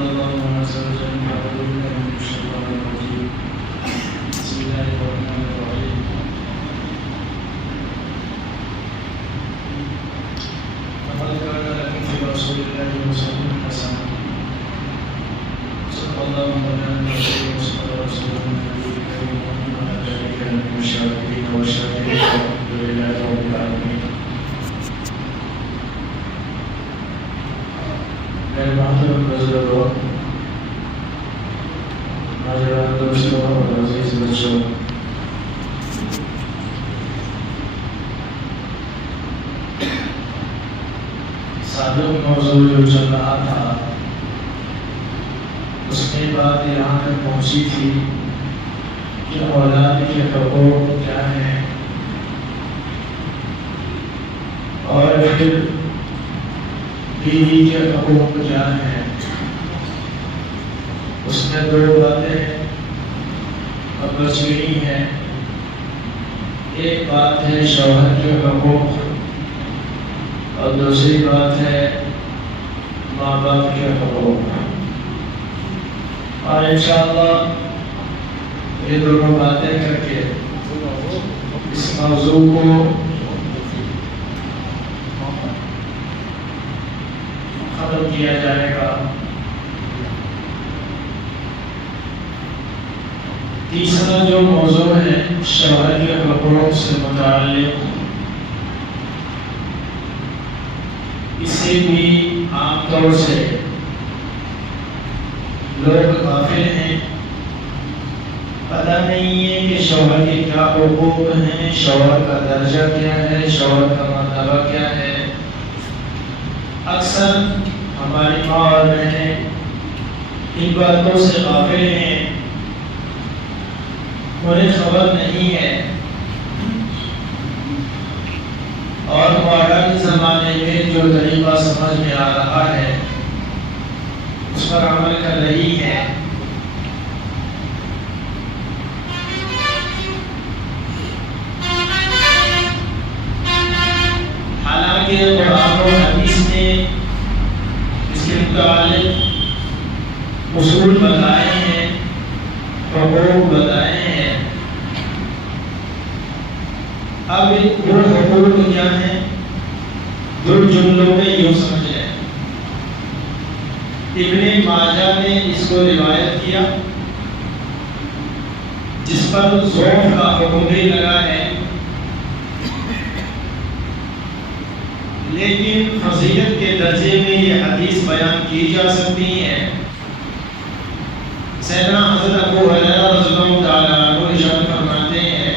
قال الله عز وجل أعوذ بالله من الشيطان الرجيم بسم الله الرحمن الرحيم لقد كان لكم في رسول الله أسوة حسنة صدق الله مولانا العظيم وصدق رسوله النبي الكريم ونحن ذلك من الشاكرين والشاكرين والحمد لله رب العالمين. میرے محترم بزرگوں، نوجوان دوستوں اور عزیز بچوں، سابق موضوع جو چل رہا تھا اس میں بات یہاں تک پہنچی تھی کہ اولاد کے حقوق کیا ہیں اور پھر بیوی کے حقوق کیا ہیں. اس میں دو باتیں اب بچ گئی ہیں. ایک بات ہے شوہر کے حقوق اور دوسری بات ہے ماں باپ کے حقوق. اور انشاءاللہ یہ دونوں باتیں کر کے اس موضوع کو ختم کیا جائے گا. تیسرا جو موضوع ہے شوہر کے حقوق سے متعلق، اسے بھی عام طور سے لوگ غافل ہیں. پتہ نہیں ہے کہ شوہر کے کیا حقوق ہیں، شوہر کا درجہ کیا ہے، شوہر کا مرتبہ کیا ہے. اکثر ہماری ماں اور بہنیں ان باتوں سے غافل ہیں، انہیں خبر نہیں ہے. اور ماڈرن زمانے میں جو طریقہ سمجھ میں آ رہا ہے اس پر عمل کر رہی ہے. حالانکہ قرآن و حدیث نے اس کے متعلق اصول بتائے ہیں، حقوق بتائے ہیں. اب وہ حقوق کیا ہیں دو جملوں میں یوں سمجھ لیں. ابن ماجہ نے اس کو روایت کیا جس پر ضعف کا حکم بھی لگا ہے، لیکن فضیلت کے درجے میں یہ حدیث بیان کی جا سکتی ہے. سیدنا حضرت ابو ہریرہ رضی اللہ تعالیٰ عنہ ارشاد فرماتے ہیں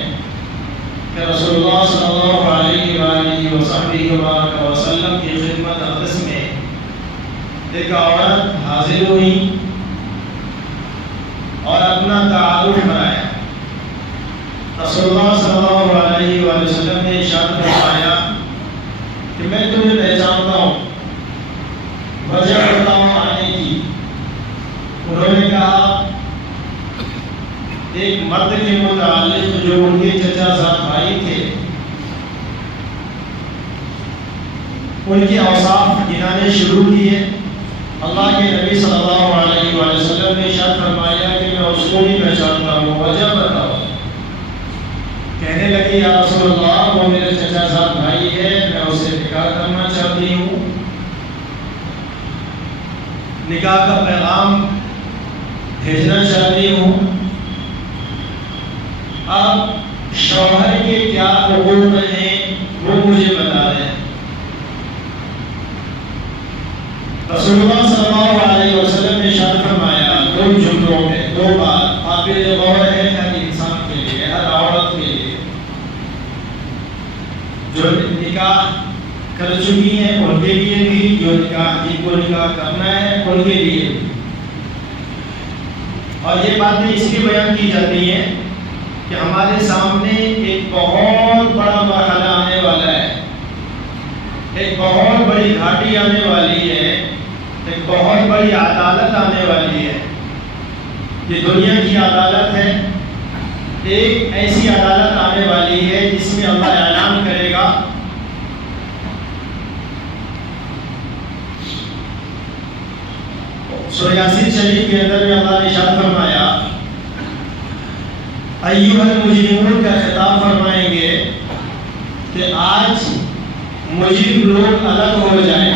کہ رسول اللہ صلی اللہ علیہ وآلہ وسلم کی خدمت اقدس میں ایک عورت حاضر ہوئی اور اپنا تعارف کرایا. رسول اللہ صلی اللہ علیہ وآلہ وسلم نے ارشاد فرمایا کہ میں تمہیں پہچانتا ہوں، وجہ بتاؤں آنے کی. انہوں نے کہا ایک مرد کے متعلق جو ان کے چچا زاد بھائی تھے ان کے اوصاف گنانے شروع کیے. اللہ کے نبی صلی اللہ علیہ وآلہ وسلم نے ارشاد فرمایا کہ میں اس کو بھی پہچانتا ہوں، وجہ بتاؤ. کہنے لگے یا رسول اللہ وہ میرے چچا زاد بھائی ہے، میں اسے نکاح کرنا چاہتی ہوں، نکاح کا پیغام بھیجنا چاہتی ہوں. اب شوہر کے کیا حقوق ہیں وہ مجھے بتا دیں. رسول اللہ صلی اللہ علیہ وسلم نے ارشاد فرمایا دو جملوں میں دو بات قابل غور ہے ہر انسان کے لیے، ہر عورت کے لیے جو نکاح کر چکی ہیں ان کے لیے بھی، جو جن کو نکاح کرنا ہے ان کے لیے بھی. اور یہ باتیں اس لیے بیان کی جاتی ہیں کہ ہمارے سامنے ایک بہت بڑا مرحلہ آنے والا ہے، ایک بہت بڑی گھاٹی آنے والی ہے، ایک بہت بڑی عدالت آنے والی ہے. یہ دنیا کی عدالت ہے. ایک ایسی عدالت آنے والی ہے جس میں اللہ اعلان کرے گا سورہ یاسین شریف کے اندر میں اللہ نے ارشاد فرمایا ایھا المجرمون کا خطاب فرمائیں گے کہ آج مجرم لوگ الگ ہو جائیں.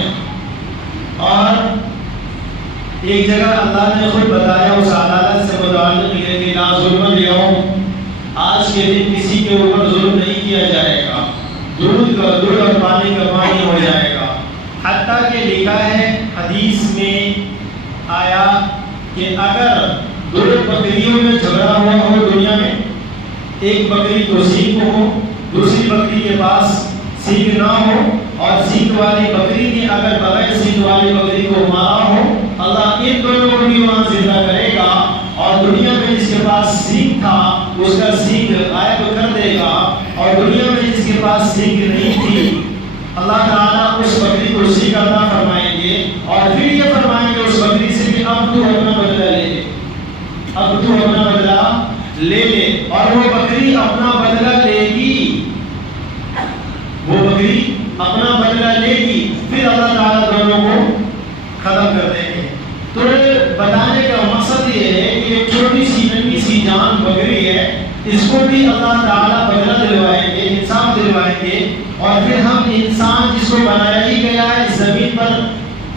اور ایک جگہ اللہ نے خود بتایا اس عدالت سے متعلق ہے کہ لا ظلم اليوم، آج کے دن کسی کے اوپر ظلم نہیں کیا جائے گا، دودھ کا دودھ اور پانی کا پانی ہو جائے گا. حتیٰ کہ لکھا ہے حدیث میں آیا کہ اگر دو بکریوں میں جھگڑا ہوا ہو دنیا میں، ایک بکری کو سینگ ہو، دوسری بکری کے پاس سینگ نہ ہو، اور سینگ والی بکری نے اگر بغیر سینگ والی بکری کو مارا ہو، اللہ ان دونوں کو بھی وہاں زندہ کرے گا، اور دنیا میں جس کے پاس سینگ تھا اس کا سینگ غائب کر دے گا، اور دنیا میں جس کے پاس سینگ نہیں تھی اللہ تعالیٰ اس بکری کو سینگ عطا فرمائیں گے، اور پھر یہ فرمائیں گے اس بکری سے کہ اب تو اپنا بدلہ لے لے، اب تو اپنا بدلہ لے لے. اور وہ بکری اپنا بدلہ لے گی، وہ بکری اپنا بدلہ لے گی، پھر اللہ تعالیٰ دونوں کو ختم کر دیں گے. تو بتانے کا مقصد یہ ہے کہ ایک چھوٹی سی ننھی سی جان بکری ہے، اس کو بھی اللہ تعالیٰ بدلہ دلوائیں گے، انصاف دلوائیں گے. اور پھر ہم انسان جس کو بنایا ہی گیا ہے اس زمین پر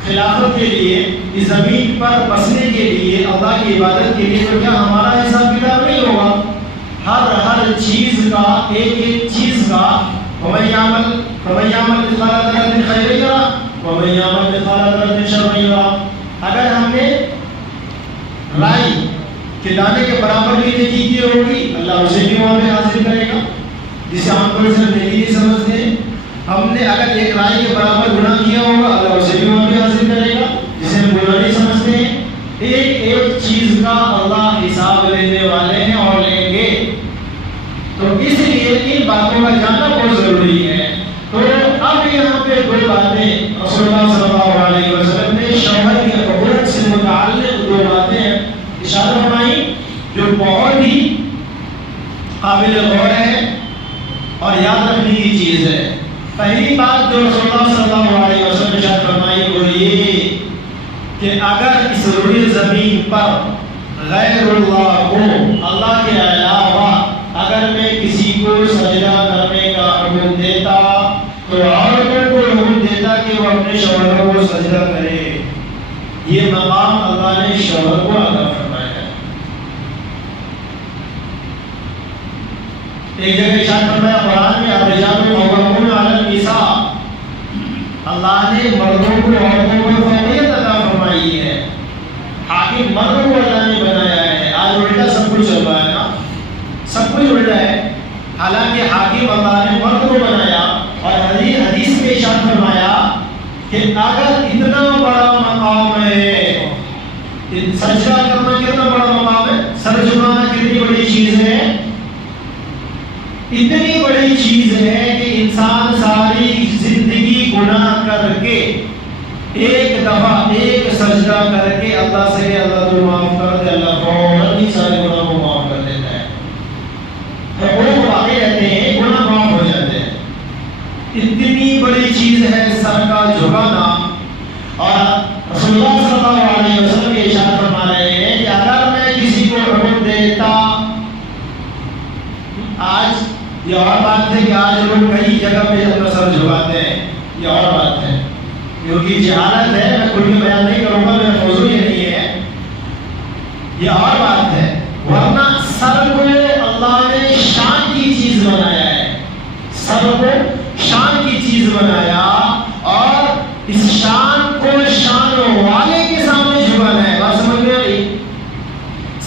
خلافت کے لیے، اس زمین پر بسنے کے لیے، اللہ کی عبادت کے لیے، تو کیا ہمارا حساب کتاب نہیں ہوگا؟ ہر چیز کا ایک چیز کا وَمَن يَعْمَلْ مِثْقَالَ ذَرَّةٍ خَيْرًا يَرَهُ وَمَن يَعْمَلْ مِثْقَالَ ذَرَّةٍ شَرًّا يَرَهُ. اگر ہم نے رائی کے دانے کے برابر بھی نیکی کی ہوگی اللہ اسے بھی وہاں پہ حاصل کرے گا، جسے عام طور سے نیکی نہیں سمجھتے ہیں. ہم نے اگر ایک رائی کے برابر گناہ کیا ہوگا اللہ اسے بھی وہاں پہ حاصل کرے گا، جسے ہم گناہ نہیں سمجھتے ہیں. ایک چیز کا اللہ حساب لینے والے ہیں اور لیں گے. تو اس لیے ان باتوں کا جاننا بہت ضروری ہے. تو اب یہاں پہ دو باتیں رسول اللہ صلی اللہ علیہ وسلم نے شوہر کے حقوق سے متعلق دو باتیں اشارہ فرمائی جو بہت ہی قابل غور ہے اور یاد رکھنے کی چیز ہے. پہلی بات جو رسول اللہ صلی اللہ علیہ وسلم نے اشارہ فرمائی وہ یہ کہ اگر اس روئے زمین پر غیر اللہ کو، اللہ کے علاوہ اگر میں کسی کو سجدہ کرنے کا حکم دیتا تو عورتوں کو حکم دیتا کہ وہ اپنے شوہر کو سجدہ کرے. یہ مقام اللہ نے شوہر کو عطا فرمایا ہے. ایک جگہ ارشاد فرمایا قرآن میں الرجال قوامون علی النساء، اللہ نے مردوں کو عورتوں کو فوقیت عطا فرمائی ہے. حاکم مرد کو اللہ نے بنایا ہے. آج الٹا سب کچھ چل رہا ہے نا، سب کچھ الٹا ہے. حالانکہ حاکم اللہ نے مرد کو بنایا، اور حدیث میں ارشاد فرمایا کہ اگر اتنا بڑا مقام ہے، سجدہ کرنا کتنا بڑا مقام ہے، سر جھکانا کتنی بڑی چیز ہے، اتنی بڑی چیز ہے کہ انسان ساری زندگی گناہ کر کے ایک دفعہ ایک سجدہ کر کے اللہ سے اللہ تو معاف کر دے، اللہ فوراً ہی سارے گناہ کو معاف کر دیتا ہے. حقوق باقی رہتے ہیں، گناہ معاف ہو جاتے ہیں. اتنی بڑی چیز ہے سر کا جھکانا. اور رسول اللہ صلی اللہ علیہ وسلم یہ ارشاد فرما رہے ہیں کہ اگر میں کسی کو حکم دیتا، آج یہ اور بات ہے کہ آج لوگ کئی جگہ پہ اپنا سر جھکاتے ہیں، یہ اور بات ہے کیونکہ جہالت ہے. میں کھل کے بیان نہیں کروں گا، میرا موضوع یہ نہیں ہے، یہ اور بات ہے. ورنہ سر کو اللہ نے شان کی چیز بنایا ہے، سر کو شان کی چیز بنایا، اور اس شان کو شان والے کے سامنے جھکانا ہے. بات سمجھ میں آئی؟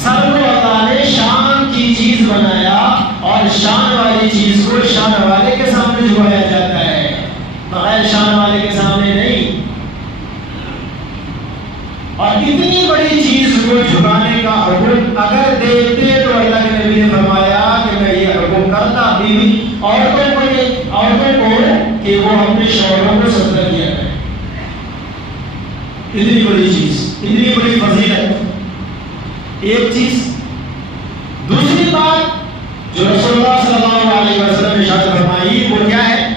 سر کو اللہ نے شان کی چیز بنایا، اور شان والی چیز کو شان والے کے سامنے جھکایا جاتا ہے، بغیر شان والے کے سامنے نہیں. اور اتنی بڑی چیز کو جھکانے کا حکم اگر دیتے تو اللہ کے نبی نے فرمایا کہ میں یہ حکم کرتا بیوی عورتوں کو کہ وہ اپنے شوہروں کو سجدہ کیا کریں. اتنی بڑی چیز، اتنی بڑی فضیلت ایک چیز. دوسری بات جو رسول اللہ صلی اللہ علیہ وسلم نے ارشاد فرمائی وہ کیا ہے؟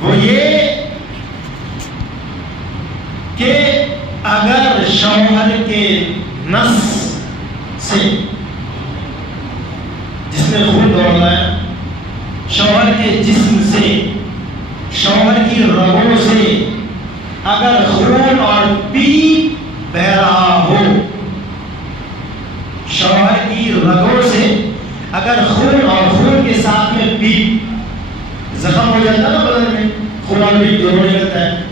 وہ یہ کہ اگر اگر شوہر کے نس سے جس میں خون دوڑ رہا ہے، شوہر کے جسم سے، شوہر کی رگوں سے اگر خون اور پیپ بہ رہا ہو، شوہر کی رگوں سے اگر خون اور خون کے ساتھ میں پیپ، زخم ہو جاتا ہے نا بدن میں، خون اور پیپ دونوں نکلتا ہے،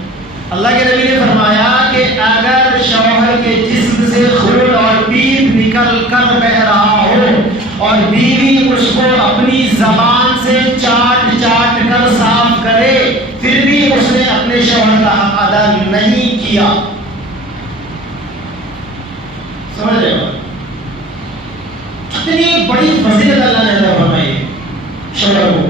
اللہ کے نبی نے فرمایا کہ اگر شوہر کے جسم سے خون اور پیپ نکل کر بہ رہا ہو اور بیوی اس کو اپنی زبان سے چاٹ چاٹ کر صاف کرے، پھر بھی اس نے اپنے شوہر کا حق ادا نہیں کیا، سمجھ رہے ہو؟ کتنی بڑی فضیلت اللہ نے عطا فرمائی شوہر کو.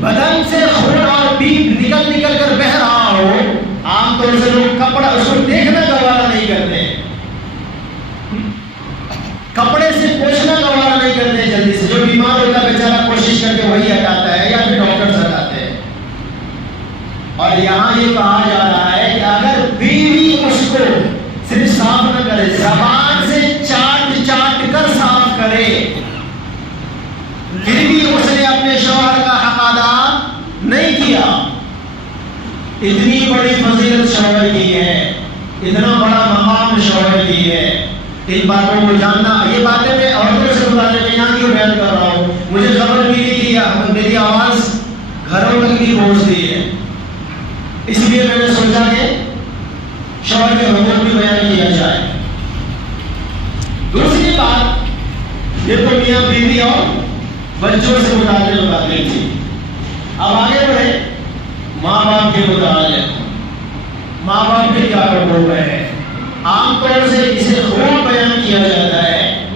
بدن سے خون اور پیپ نکل نکل کر بہ رہا ہو، عام طور سے لوگ کپڑا اس کو دیکھنا گوارا نہیں کرتے، کپڑے سے پوچھنا گوارا نہیں کرتے جلدی سے. جو بیمار ہوتا ہے بیچارہ کوشش کر کے وہی ہٹاتا ہے یا پھر ڈاکٹر سے ہٹاتے ہیں. اور یہاں یہ کہا جا رہا ہے کہ اگر بیوی اس کو صرف صاف نہ کرے، زبان سے چاٹ چاٹ کر صاف کرے، پھر بھی اس نے اپنے شوہر کا حق ادا نہیں کیا. اتنی بڑی فضیلت شوہر کی ہے، اتنا بڑا مقام شوہر کی ہے. ان باتوں کو جاننا، یہ باتیں میں عورتوں سے متعلق میں یہاں کیوں بیان کر رہا ہوں، مجھے خبر ملی کہ میری آواز گھروں تک بھی پہنچتی ہے، اس لیے میں نے سوچا کہ شوہر کے حقوق بھی بیان کیا جائے. دوسری بات، یہ تو میاں بیوی اور بچوں سے متعلق باتیں تھی. اب آگے بڑھے ماں باپ کے متعلق. ماں باپ کے کیا حقوق ہیں؟ عام طور سے اسے خوب بیان کیا جاتا ہے.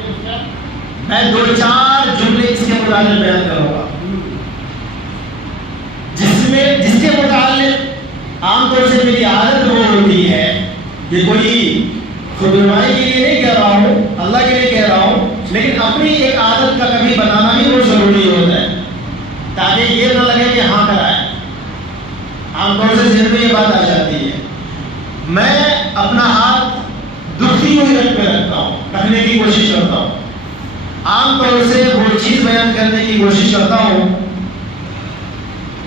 میں 2-4 جملے اس کے متعلق بیان کروں گا جس کے متعلق عام طور سے میری عادت وہ ہوتی ہے کہ کوئی خود نمائی کے لیے نہیں کہہ رہا ہوں، اللہ کے لیے کہہ رہا ہوں، لیکن اپنی ایک عادت کا کبھی بتانا بھی بہت ضروری ہوتا ہے تاکہ یہ نہ لگے کہ ہاں کرائے. عام طور سے ذہن میں یہ بات آ جاتی ہے. میں اپنا ہاتھ دکھی ہوئی رکھ پہ رکھتا ہوں، رکھنے کی کوشش کرتا ہوں. عام طور سے وہ چیز بیان کرنے کی کوشش کرتا ہوں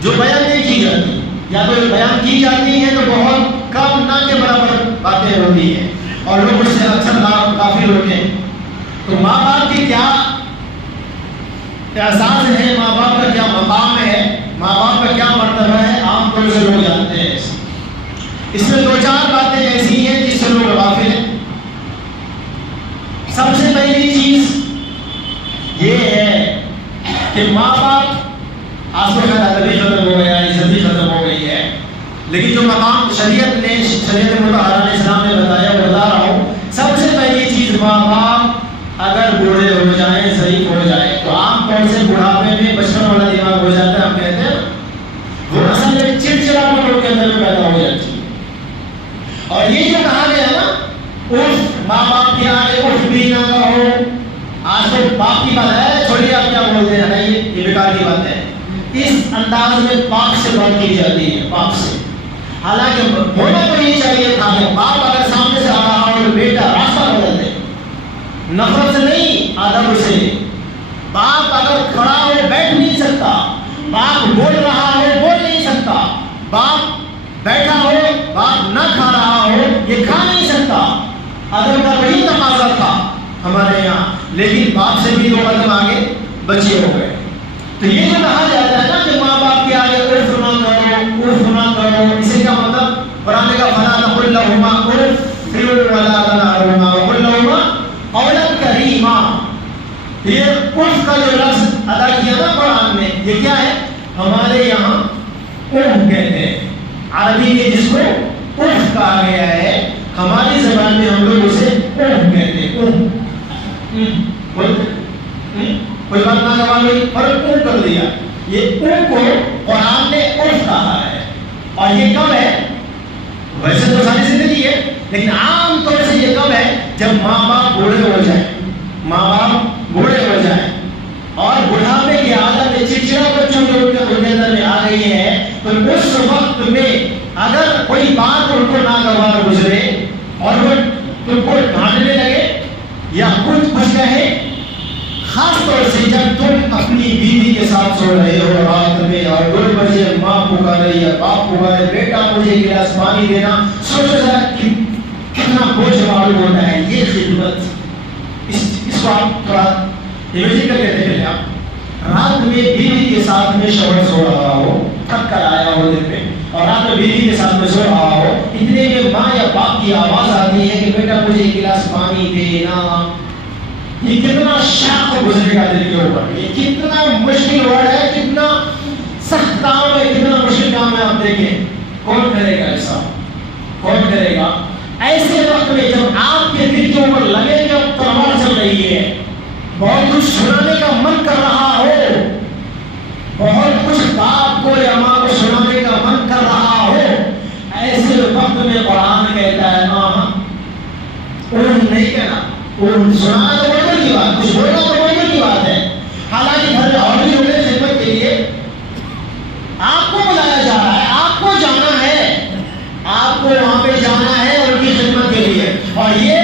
جو بیان نہیں کی جاتی، یا تو بیان کی جاتی ہیں تو بہت کم نہ کے برابر باتیں ہوتی ہیں اور لوگ اس سے اکثر غافل ہوتے ہیں. تو ماں باپ کی کیا احساس ہے، ماں باپ کا کیا مقام ہے، ماں باپ کا کیا مرتبہ ہے، عام طور سے لوگ جانتے ہیں. اس میں 2-4 باتیں ایسی ہیں جس سے لوگ غافل ہیں. سب سے پہلی چیز یہ ہے کہ ماں باپ، آج تو خیر ادب بھی ختم ہو گیا، عزت بھی ختم ہو گئی ہے، لیکن جو مقام شریعت مطہرہ نے اسلام نے بتایا وہ بتا رہا ہوں. سب سے پہلی چیز، ماں باپ اگر بوڑھے ہو جائیں، ضعیف ہو جائیں، تو عام طور سے بڑھاپے میں بچپن والا دماغ ہو جاتا ہے. ہم کہتے ہیں وہ اصل میں چڑچڑاپن ان کے اندر میں پیدا ہو جاتی ہے. اور یہ جو کہا گیا نا، اف، ماں باپ کے آگے اف بھی نہ کہو. آج تو باپ کی بات ہے، چھوڑیے آپ کیا بولتے ہیں، یہ بیکار کی بات ہے. اس انداز میں باپ سے بات کی جاتی ہے، باپ سے. حالانکہ ہونا تو یہ چاہیے تھا کہ باپ اگر سامنے سے آ رہا ہو تو بیٹا راستہ بدل دے، نفرت سے نہیں، ادب سے. باپ اگر کھڑا ہو بیٹھ نہیں سکتا، باپ بول رہا ہو بول نہیں سکتا، باپ بیٹھا ہو، باپ نہ کھا رہا ہو، یہ کھا نہیں سکتا. ادب کا وہی تقاضا تھا ہمارے یہاں، لیکن باپ سے بھی 2 قدم آگے بچے ہو گئے. تو یہ جو کہا جاتا ہے نا کہ ماں باپ کے آگے اف نہ کرو، اف نہ کرو، اسے کیا مطلب؟ قرآن کا فلا تقل لهما اف ولا تنهرهما وقل لهما قولا کریما. یہ اف کا جو لفظ ادا کیا نا قرآن میں، یہ کیا ہے؟ ہمارے یہاں اف کہتے ہیں، عربی میں جس کو اف کہا گیا ہے، ہماری زبان میں ہم لوگ اسے اف کہتے ہیں. کوئی بات نہ کروا لوگ اور اف کر دیا. یہ اف کو قرآن نے اف کہا ہے. اور یہ کب ہے؟ ویسے تو ساری زندگی ہے، لیکن عام طور سے یہ کب ہے؟ جب ماں باپ بوڑھے ہو جائیں. ماں باپ بوڑھے ہو جائیں اور بڑھاپے کی عادت میں چڑچڑا بچوں کے اندر میں آ گئی ہے، تو اس وقت میں اگر کوئی بات ان کو ناگوار گزرے اور وہ تم کو ڈانٹنے لگے یا کچھ کہے، خاص طور سے جب تم اپنی بیوی کے ساتھ سو رہے ہو رات میں اور 2 بجے ماں پکارے یا باپ پکارے بیٹا مجھے ایک گلاس پانی دینا، سوچو ذرا کتنا بوجھ معلوم ہوتا ہے یہ خدمت۔ اس کو آپ تھوڑا امیجن کر کے دیکھ لیں، آپ رات میں بیوی کے ساتھ میں شوہر سو رہا ہو، تھک کر آیا ہو دن میں اور رات میں بیوی کے ساتھ میں سو رہا ہو، اتنے میں ماں یا باپ کی آواز آتی ہے کہ بیٹا مجھے ایک گلاس پانی دینا، یہ کتنا شاق گزرے گا دل کے اوپر، یہ کتنا مشکل ورڈ ہے، کتنا سخت کام ہے، کتنا مشکل کام ہے۔ آپ دیکھیں کون کرے گا ایسا، کون کرے گا ایسے وقت میں جب آپ کے دل کے اوپر لگے کہ اب تلوار چل رہی ہے، بہت کچھ سنانے کا من کر رہا ہو، بہت کچھ باپ کو یا ماں کو سنانے کا من کر رہا ہو، ایسے وقت میں قرآن کہتا ہے نہیں کہنا، سنانا تو بڑی بڑی بات، کچھ بولنا تو بڑی بڑی بات ہے، حالانکہ گھر میں اور بھی لوگ ہیں خدمت کے لیے، آپ کو بلایا جا رہا ہے، آپ کو جانا ہے، آپ کو وہاں پہ جانا ہے ان کی خدمت کے لیے، اور یہ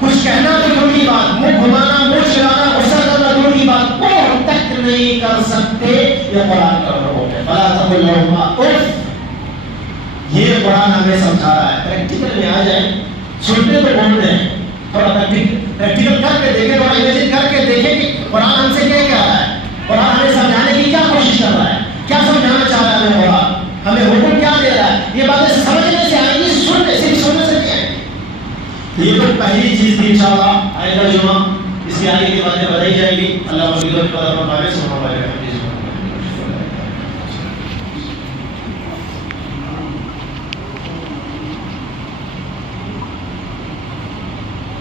کچھ کہنا تو دور کی بات، منہ گھمانا، منہ چلانا، غصہ کرنا دور کی بات، کوئی تک نہیں کر سکتے، یہ قرآن کا حکم ہے۔ فلا تقل لهما اف، یہ قرآن ہمیں سمجھا رہا ہے۔ پریکٹیکل میں آ جائیں، سنتے تو بولتے ہیں، تھوڑا پریکٹیکل کر کے دیکھیں، تھوڑا امیجن کر کے دیکھیں کہ قرآن ہم سے کیا کہہ رہا ہے، قرآن ہمیں سمجھانے کی کیا کوشش کر رہا ہے، کیا سمجھانا چاہ رہا ہے ہمیں قرآن، ہمیں حکم کیا دے رہا ہے۔ یہ باتیں سمجھنے سے آئیں گی، سننے صرف سننے سے نہیں آئیں گی۔ یہ تو پہلی چیز تھی، انشاءاللہ آئندہ جمعہ اس کی آگے کی باتیں بتائی جائیں گی۔ اللہ